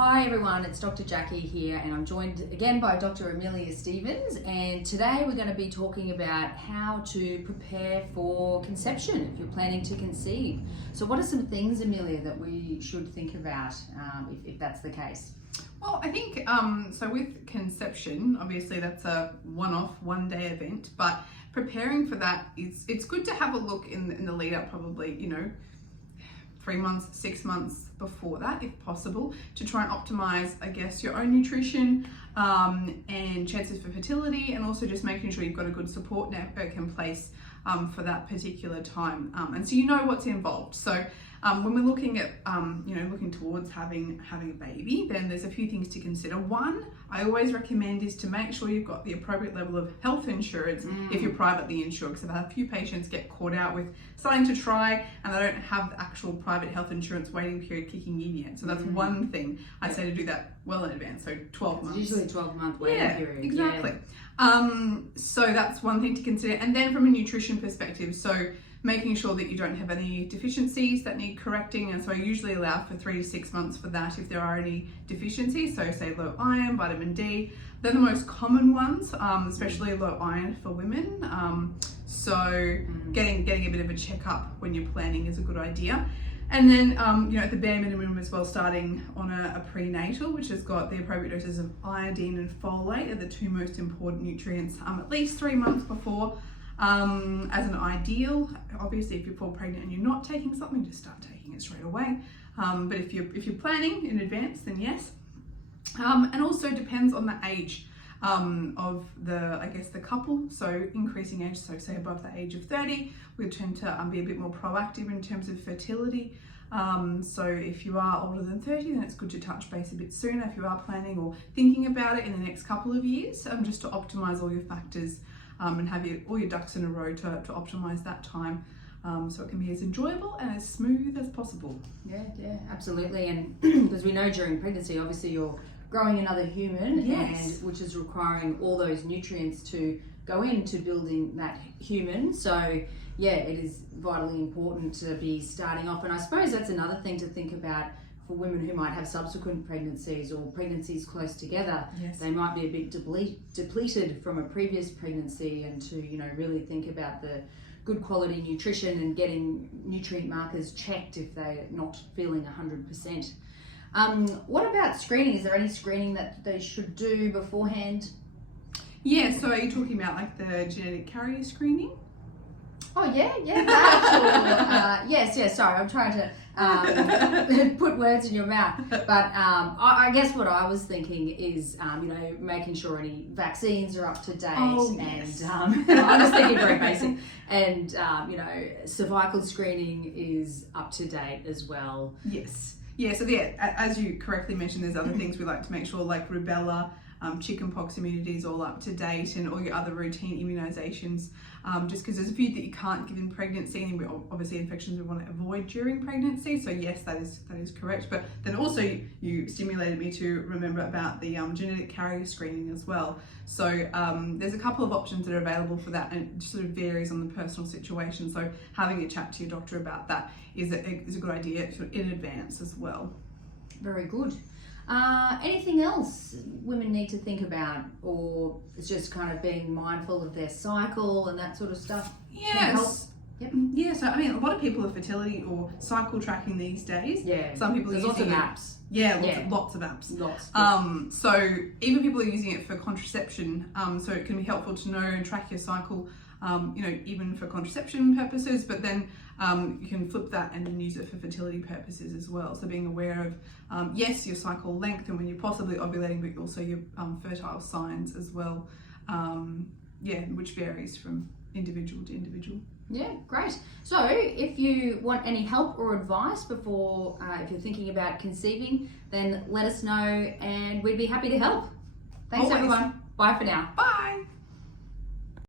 Hi everyone, it's Dr. Jackie here and I'm joined again by Dr. Amelia Stevens, and today we're going to be talking about how to prepare for conception if you're planning to conceive. So what are some things, Amelia, that we should think about if that's the case? Well, I think, so with conception, obviously that's a one-off, one-day event, but preparing for that, it's good to have a look in the lead up, probably, 3 months, 6 months before that, if possible, to try and optimize, I guess, your own nutrition and chances for fertility, and also just making sure you've got a good support network in place for that particular time. And so you know what's involved. So when we're looking at, looking towards having a baby, then there's a few things to consider. One, I always recommend is to make sure you've got the appropriate level of health insurance if you're privately insured. Because I've had a few patients get caught out with starting to try and they don't have the actual private health insurance waiting period kicking in yet. So that's one thing I say to do that well in advance, so 12 months. Usually a 12-month waiting period. Exactly. So that's one thing to consider. And then from a nutrition perspective, so making sure that you don't have any deficiencies that need correcting, and so I usually allow for 3 to 6 months for that if there are any deficiencies. So say low iron, vitamin D, they're the most common ones, especially low iron for women. So getting a bit of a checkup when you're planning is a good idea. And then, at the bare minimum as well, starting on a prenatal, which has got the appropriate doses of iodine and folate are the two most important nutrients, at least 3 months before. As an ideal, obviously if you fall pregnant and you're not taking something, just start taking it straight away. But if you're planning in advance, then yes. And also depends on the age of the couple. So increasing age, so say above the age of 30, we tend to be a bit more proactive in terms of fertility. So if you are older than 30, then it's good to touch base a bit sooner if you are planning or thinking about it in the next couple of years, just to optimize all your factors and have all your ducks in a row to optimize that time, so it can be as enjoyable and as smooth as possible. Yeah, absolutely. And because we know during pregnancy, obviously you're growing another human, yes, and which is requiring all those nutrients to go into building that human. So yeah, it is vitally important to be starting off. And I suppose that's another thing to think about for women who might have subsequent pregnancies or pregnancies close together. Yes. They might be a bit depleted from a previous pregnancy, and to really think about the good quality nutrition and getting nutrient markers checked if they're not feeling 100%. What about screening? Is there any screening that they should do beforehand? Yeah, so are you talking about like the genetic carrier screening? Oh yeah, that, or, yes. Sorry, I'm trying to put words in your mouth. But I guess what I was thinking is, making sure any vaccines are up to date. Oh, yes. And I'm just thinking very basic. And cervical screening is up to date as well. Yes. Yeah. So as you correctly mentioned, there's other things we like to make sure, like rubella. Chickenpox immunity is all up to date, and all your other routine immunizations, just because there's a few that you can't give in pregnancy, and obviously infections we want to avoid during pregnancy. So yes, that is correct. But then also you stimulated me to remember about the genetic carrier screening as well. So there's a couple of options that are available for that, and it sort of varies on the personal situation. So having a chat to your doctor about that is a good idea in advance as well. Very good. Anything else women need to think about, or it's just kind of being mindful of their cycle and that sort of stuff? Yes. Yep. Yeah, so I mean, a lot of people are fertility or cycle tracking these days. Yeah. Some people There's are using lots of apps. Yeah, lots of apps. Lots. So even people are using it for contraception. So it can be helpful to know and track your cycle, even for contraception purposes, but then you can flip that and then use it for fertility purposes as well. So being aware of, yes, your cycle length and when you're possibly ovulating, but also your fertile signs as well. Which varies from individual to individual. Yeah, great. So if you want any help or advice before, if you're thinking about conceiving, then let us know and we'd be happy to help. Thanks, Always. everyone. Bye for now. Bye.